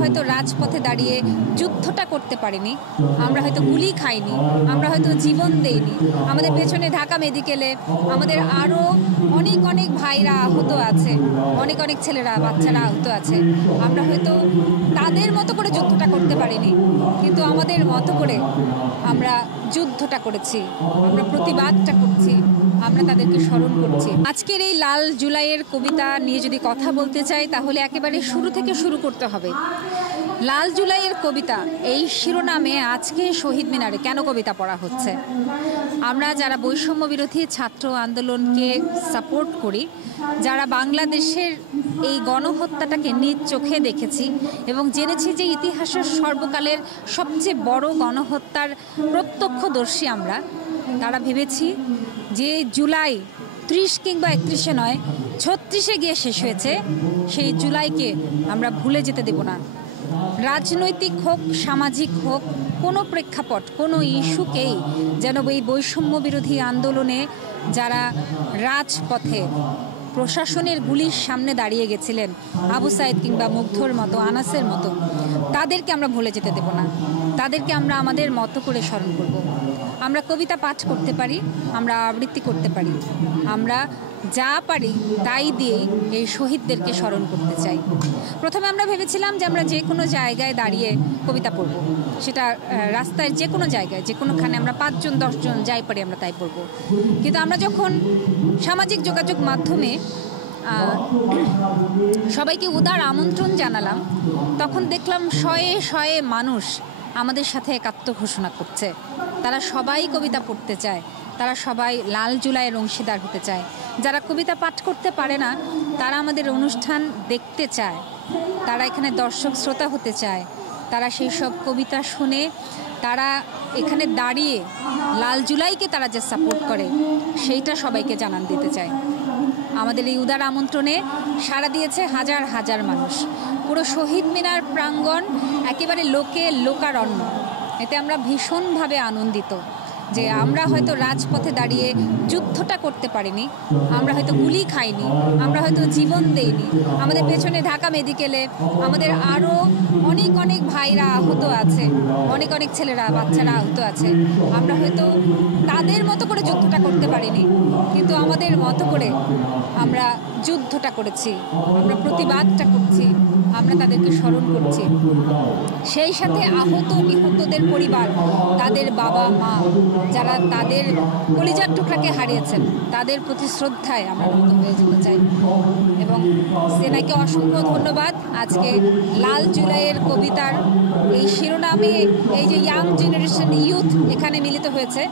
হয়তো রাজপথে দাঁড়িয়ে যুদ্ধটা করতে পারিনি, আমরা হয়তো গুলি খাইনি, আমরা হয়তো জীবন দেইনি, আমাদের পেছনে ঢাকা মেডিকেলে আমাদের আরও অনেক অনেক ভাইরা আহত আছে, অনেক অনেক ছেলেরা বাচ্চারা আহত আছে। আমরা হয়তো তাদের মতো করে যুদ্ধটা করতে পারিনি, কিন্তু আমাদের মতো করে আমরা যুদ্ধটা করেছি, আমরা প্রতিবাদটা করছি, আমরা তাদেরকে স্মরণ করছি। আজকের এই লাল জুলাইয়ের কবিতা নিয়ে যদি কথা বলতে চাই তাহলে একেবারে শুরু থেকে শুরু করতে হবে। লাল জুলাইয়ের কবিতা এই শিরোনামে আজকে শহীদ মিনারে কেন কবিতা পড়া হচ্ছে? আমরা যারা বৈষম্য বিরোধী ছাত্র আন্দোলনকে সাপোর্ট করি, যারা বাংলাদেশের এই গণহত্যাটাকে নিজ চোখে দেখেছি এবং জেনেছি যে ইতিহাসের সর্বকালের সবচেয়ে বড় গণহত্যার প্রত্যক্ষদর্শী আমরা, তারা ভেবেছি যে জুলাই 30 কিংবা 31-এ নয় 36-এ গিয়ে শেষ হয়েছে, সেই জুলাইকে আমরা ভুলে যেতে দেব না। রাজনৈতিক হোক, সামাজিক হোক, কোনো প্রেক্ষাপট, কোনো ইস্যুকেই যেন এই বৈষম্য বিরোধী আন্দোলনে যারা রাজপথে প্রশাসনের গুলির সামনে দাঁড়িয়ে গেছিলেন, আবু সাইদ কিংবা মুগ্ধর মতো, আনাসের মতো, তাদেরকে আমরা ভুলে যেতে দেব না। তাদেরকে আমরা আমাদের মতো করে স্মরণ করব। আমরা কবিতা পাঠ করতে পারি, আমরা আবৃত্তি করতে পারি, আমরা যা পারি তাই দিয়েই এই শহীদদেরকে স্মরণ করতে চাই। প্রথমে আমরা ভেবেছিলাম যে আমরা যে কোনো জায়গায় দাঁড়িয়ে কবিতা পড়ব, সেটা রাস্তায় যে কোনো জায়গায়, যে কোনোখানে আমরা 5 জন 10 জন যাই পারি আমরা তাই পড়ব। কিন্তু আমরা যখন সামাজিক যোগাযোগ মাধ্যমে সবাইকে উদার আমন্ত্রণ জানালাম, তখন দেখলাম শয়ে শয়ে মানুষ আমাদের সাথে একাত্ম ঘোষণা করছে। তারা সবাই কবিতা পড়তে চায়, তারা সবাই লাল জুলাইয়ের অংশীদার হতে চায়। যারা কবিতা পাঠ করতে পারে না তারা আমাদের অনুষ্ঠান দেখতে চায়, তারা এখানে দর্শক শ্রোতা হতে চায়, তারা সেই সব কবিতা শুনে তারা এখানে দাঁড়িয়ে লাল জুলাইকে তারা যে সাপোর্ট করে সেইটা সবাইকে জানান দিতে চায়। আমাদের এই উদার আমন্ত্রণে সাড়া দিয়েছে হাজার হাজার মানুষ। পুরো শহীদ মিনার প্রাঙ্গণ একেবারে লোকে লোকারণ্য। এতে আমরা ভীষণভাবে আনন্দিত যে আমরা হয়তো রাজপথে দাঁড়িয়ে যুদ্ধটা করতে পারিনি, আমরা হয়তো গুলি খাইনি, আমরা হয়তো জীবন দেইনি, আমাদের পেছনে ঢাকা মেডিকেলে আমাদের আরও অনেক অনেক ভাইরা আহত আছে, অনেক অনেক ছেলেরা বাচ্চারা আহত আছে। আমরা হয়তো তাদের মতো করে যুদ্ধটা করতে পারিনি, কিন্তু আমাদের মতো করে আমরা যুদ্ধটা করেছি, আমরা প্রতিবাদটা করছি, আমরা তাদেরকে স্মরণ করছি। সেই সাথে আহত নিহতদের পরিবার, তাদের বাবা মা যারা তাদের কলিজার টুকরাকে হারিয়েছেন, তাদের প্রতি শ্রদ্ধায় আমরা নত হয়ে যেতে চাই। এবং সেনাকে অসংখ্য ধন্যবাদ। আজকে লাল জুলাইয়ের কবিতার এই শিরোনামে এই যে ইয়াং জেনারেশন ইউথ এখানে মিলিত হয়েছে,